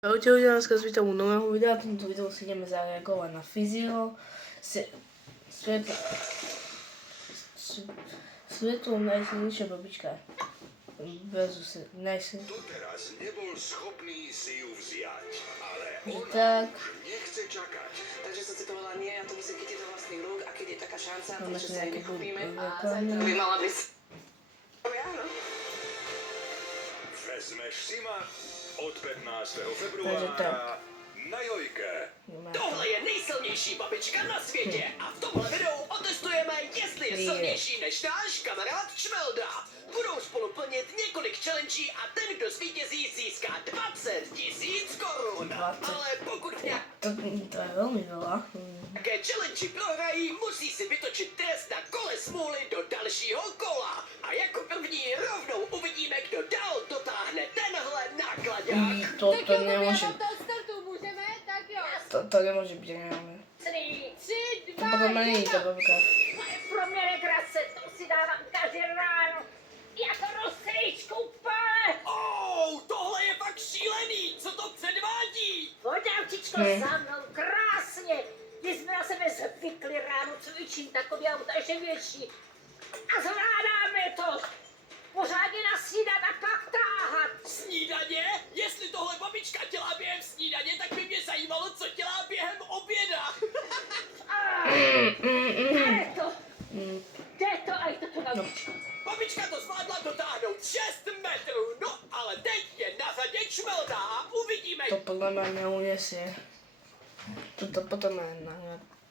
Čaute ľudia, dneska s vítam u nového videa. V tomto videu si ideme zareagovať na Fyzio. Svetlo najsilnejšia babička versus najsilnejšia. Doteraz nebol schopný si ju vziať, ale ona tak už nechce čakať. Takže som si povedala, nie, ja to musím chytiť do vlastných rúk a keď je taká šanca, Máme prečo tu sa jej nejaké nechopíme a reklamy. zajtra by mala byť... Ja, no. Vezmeš si ma od 15. Takže februára na Jojke. Tohle je nejsilnější babička na světě a v tomhle videu otestujeme, jestli je silnější než náš kamarád Čmelda. Budou spolu plnit několik challenge a ten, kdo zvítězí, získá 20 000 korun. 20. Ale pokud v To je veľmi veľa. nějaké challenge prohrají, musí si vytočit trest na kole smůly do dalšího kola. A jako první rovnou uvidíme, kdo dál dotáhne tenhle nákladák. Toto nemôže... Můžeme? Tak jo. To nemôže byť reálne. 3, 2, To potom není tá babka. To je pro mě legrace, to si dávám každý ráno. Jako rozstříčku pane. Tohle je fakt šílený, co to předvádí? Pojď, aučičko, za mnou, krásně. My jsme na sebe zvykli ráno cvičím, takový auta ještě větší. A zvládáme to. Pořádně nasnídat a pak táhat. Snídaně? Jestli tohle babička dělá během snídaně, tak by mě zajímalo, co dělá během oběda. Jde to. Jde to a jde to na aučičko. Babička to zvládla dotáhnout 6 metrů, no ale teď je na řadě Čmelda a uvidíme, To podľa mňa neuniesie. Toto potom je na...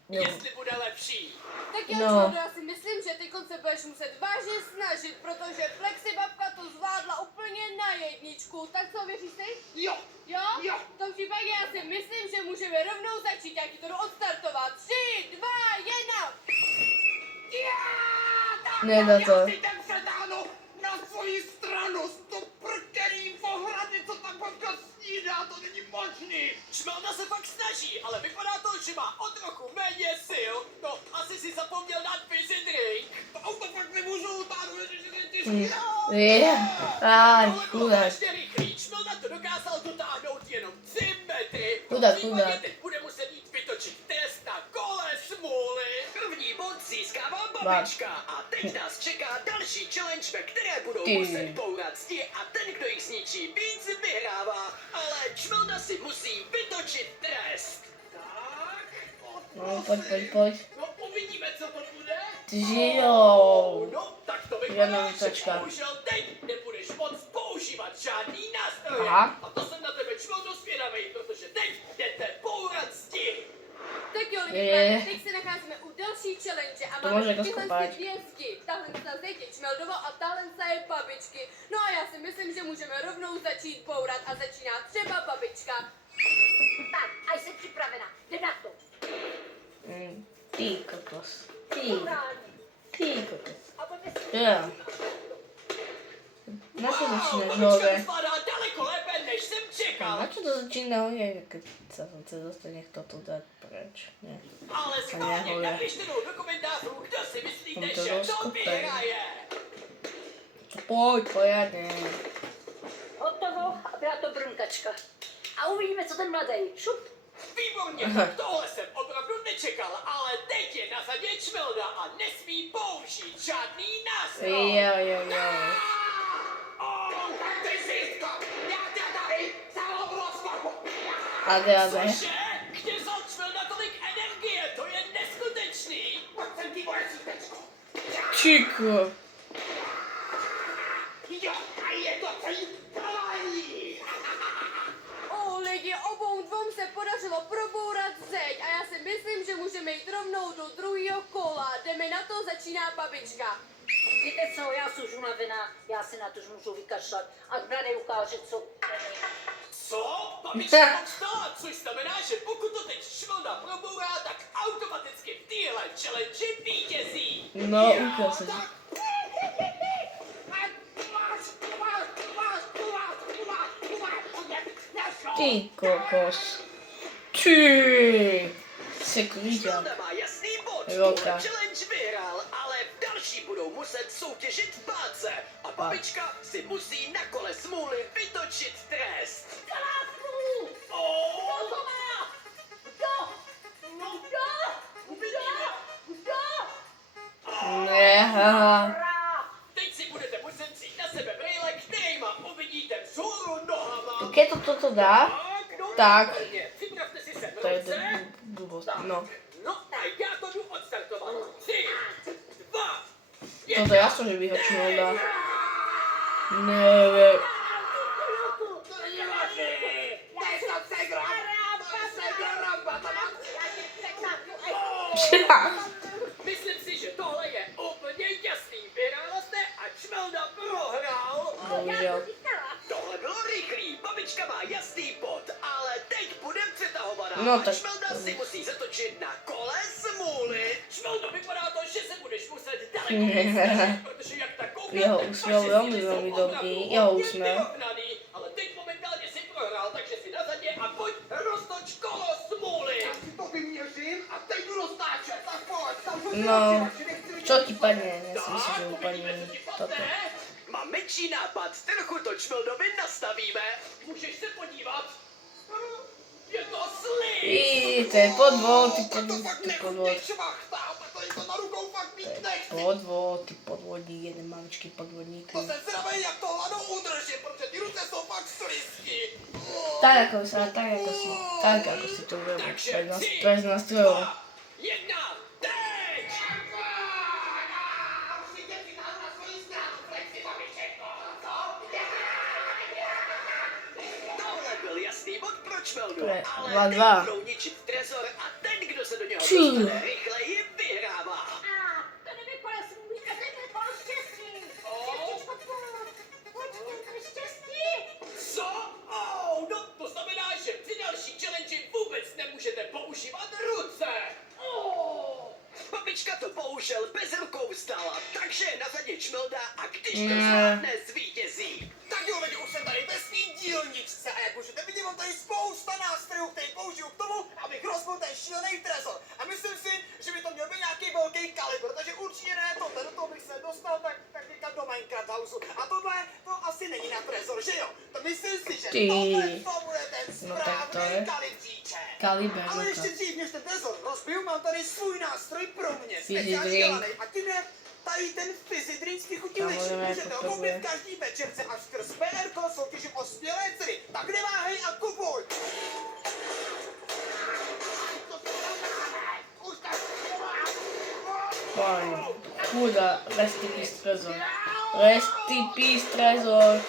jestli bude lepší. Tak jo, No. Čmeldo, já si myslím, že ty se budeš muset vážně snažit, protože Flexibabka to zvládla úplně na jedničku. Tak co, věříš ty? Jo, Jo? Jo. V tom případě já si myslím, že můžeme rovnou začít, já ti to jdu odstartovat. 3, 2, 1. Nedá to. já si ten předáhnu na svoji stranu s tou prkerý pohrady, co tam babka snídá, to není možný. Čmelda se fakt snaží, ale vypadá to, že má o trochu méně sil. No, asi si zapomněl dát fizzy drink. To auto fakt nemůžu utáhnout, že ty snídá. Aj, Tohle bylo chudák. strašně rychlý. Čmelda to dokázal dotáhnout jenom 3 metry. Chudák, Případně chudák. teď bude muset jít vytočit trest na kole smůly. První bod získává babička a teď nás čeká další challenge, ve které budou Ty. muset bourat zdi a ten, kdo jich zničí víc, vyhrává. Ale Čmelda si musí vytočit trest. Tak. No, poď. No, uvidíme, co to bude. Ty žijou. No, tak to Žádná vypadá, že vytačka. bohužel teď nebudeš moc používat žádný nástroje. Aha. A to jsem na tebe Čmeldo zvědavej, protože teď jdete bourat zdi. Tak jo, Je. lidi, teď se nacházíme u další challenge a To máme může tyhle rozkopat. dvě zdi. Tahle je Čmeldova a tahle je babičky. No a já si myslím, že můžeme rovnou začít bourat a začíná třeba babička. Tak, a jsem připravena. Jde na to. Ty kokos. Urání. Ty kokos. A pojďme si... Ja. Na čo začínaš babička hore? to zvládá daleko lépe, než jsem čekal. Na čo to začína hore, keď sa som chce dostať, nech to tu dať preč. Nie. Ale A schválně hore. napište do komentářů, kdo si myslíte, Tam to že to rozkopej. vyhraje. Poď, poriadne. Hotovo a byla to brnkačka. A uvidíme, co ten mladý. Šup. Výborně, tak tohle jsem opravdu nečekal, ale teď je na řadě Čmelda a nesmí použít žádný nástroj. Jo. Ty získo, já tě tady za obrovskou. Ade. Cože? Kde vzal Čmelda tolik energie? To je neskutečný. Pojď sem, ty moje sítečko. Čiko. Jo, a je to celý kawaii. Lidi, obou dvou se podařilo probourat zeď a já si myslím, že můžeme jít rovnou do druhého kola. Jdeme na to, začíná babička. Víte co, já jsem už unavená, já se na to už můžu vykašlat. Ať mladý ukáže, co... Co? Babička povstala, což znamená, že pokud to teď Čmelda probourá, tak automaticky v téhle challenge vítězí. No, ukáž. Ty kokos. Ty. Sekurita. Čmelda má jasný bod, Velká. tohle challenge vyhrál, ale v další budou muset soutěžit v páce. A babička si musí na kole smůly vytočit trest. Kalápku! toto dá, no, tak výborně. Připravte si se to je ruce. blbost. No, No a já to jdu odstartovat. 3, 2, toto jasno, že by ho činil dá. Neviem. To není možný. To je snad segra. To je segra Ramba. To má... Myslím si, že tohle je úplně jasný. Vyhrála jste a Čmelda prohrál. Bohužel. Tohle bylo rychlý, babička má jasný bod, ale teď budem přetahovaná. No tak- Čmelda si musí zatočit na kole smůly. Čmeldo, vypadá to, že se budeš muset daleko víc snažit, protože jak tak koukám, Jeho tak úsměv vaše velmi, síly velmi jsou dobrý. opravdu Jeho hodně úsměv. vyrovnaný, ale teď momentálně si prohrál, takže si na zadě a pojď roztoč kolo smůly. Já si to vyměřím a teď jdu roztáčet, tak pojď, tam to No, čo ti padne? Ja si myslím, že Tak, upadne uvidíme, co ti toto. padne. Mám menší nápad, trochu to Čmeldovi nastavíme. Můžeš se podívat. Je to slib. To je podvod, ty to fakt podvod. nechutně čvachtá, tak to na rukou fakt mít nechci. Podvod, ty podvodník, jeden maličký podvodník. To jsem zvědavý, jak to hladu udržím, protože ty ruce jsou fakt slizky. Tak ako si to urobil. Bez nástrojov. 1, teď! Musíte si dát na svoji stranu, flexi, babiček, co? Tohle byl jasný bod pro Čmeldu, To je ale 2-2. teď budou ničit trezor a ten, kdo se do něho Či. dostane rychleji, vyhrává. A to nevypadá smůj a nevypadá štěstí. Štěstičko tvůj. Počkej, štěstí. Co? Oh, no to znamená, že při další challenge vůbec nemůžete používat ruce. Oh. Babička to bohužel bez rukou vzdala, takže je na zadě Čmelda a když to Ne. zvládne, zvítězí. Tak jo, lidi, už jsem tady ve svý dílničce a jak můžete vidět, mám tady spousta nástrojů, který použiju k tomu, abych rozbil ten šílený trezor. A myslím si, že by to měl být nějaký velký kalibr, takže určitě ne tohle, do toho bych se dostal tak někam do Minecraft houseu. A tohle, to asi není na trezor, že jo? To myslím si, že Ty. tohle to bude ten No tak to správný je. kalibříček. Kaliber, Ale no ještě to. dřív, než ten trezor rozbiju, mám tady svůj nástroj pro mě, Fizzy speciálně drink. dělaný. A tím je tady ten fizzy drink z chutiličky. Samozřejmě, Můžete jako to ho bude. koupit každý večerce a skrz PR soutěžím o skvělé ceny. Tak neváhej a kupuj! Už tak Fajn. Chuda, rest in peace trezor. Rest in peace trezor.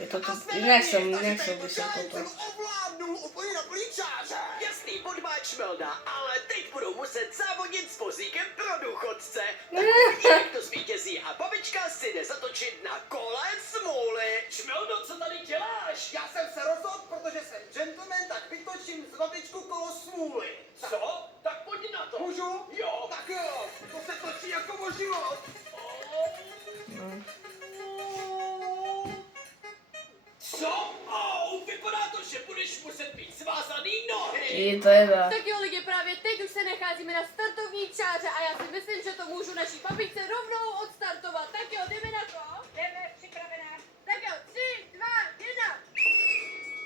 Je to tu, nechcem by som toto. ovládnul úplně na plný čáře. Jasný bod má Čmelda, ale teď budou muset závodit s vozíkem pro důchodce. Tak uvidí, jak to zvítězí a babička si jde zatočit na kole smůly. Čmeldo, co tady děláš? Já jsem se rozhodl, protože jsem gentleman, tak vytočím z babičku kolo smůly. Co? Tak pojď na to. Můžu? Jo. Tak jo, to se točí jako o život. Co? Oh, vypadá to, že budeš muset být svázaný nohy. I teda. Tak jo lidi, právě teď už se nacházíme na startovní čáře a já si myslím, že to můžu naší babičce rovnou odstartovat. Tak jo, jdeme na to. Jdeme, připravená. Tak jo, 3, 2, 1.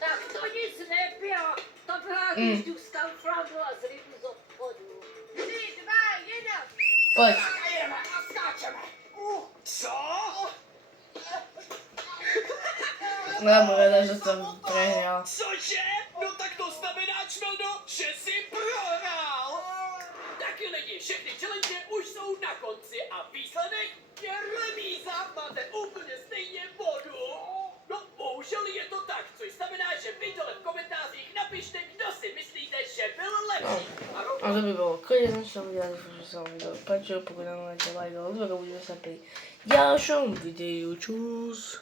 Tak to nic nebylo. To byla, když dostal flagu a zrybu z obchodu. 3, 2, 1. Poď. A jedeme a skáčeme. Co? Lebo veda, že som prehral. Cože? No tak to znamená, Čmeldo, že jsi prohrál. Taky lidi, všechny challenge už jsou na konci a výsledek je remíza. Máte úplně stejně bodu. No, bohužel je to tak, což znamená, že vy dole v komentářích napište, kdo si myslíte, že byl lepší. A A to by bolo kľudne, som videl, že sa vám video páčilo, pokud nám máte like a odber, uvidíme sa pri ďalšom videu. Čus.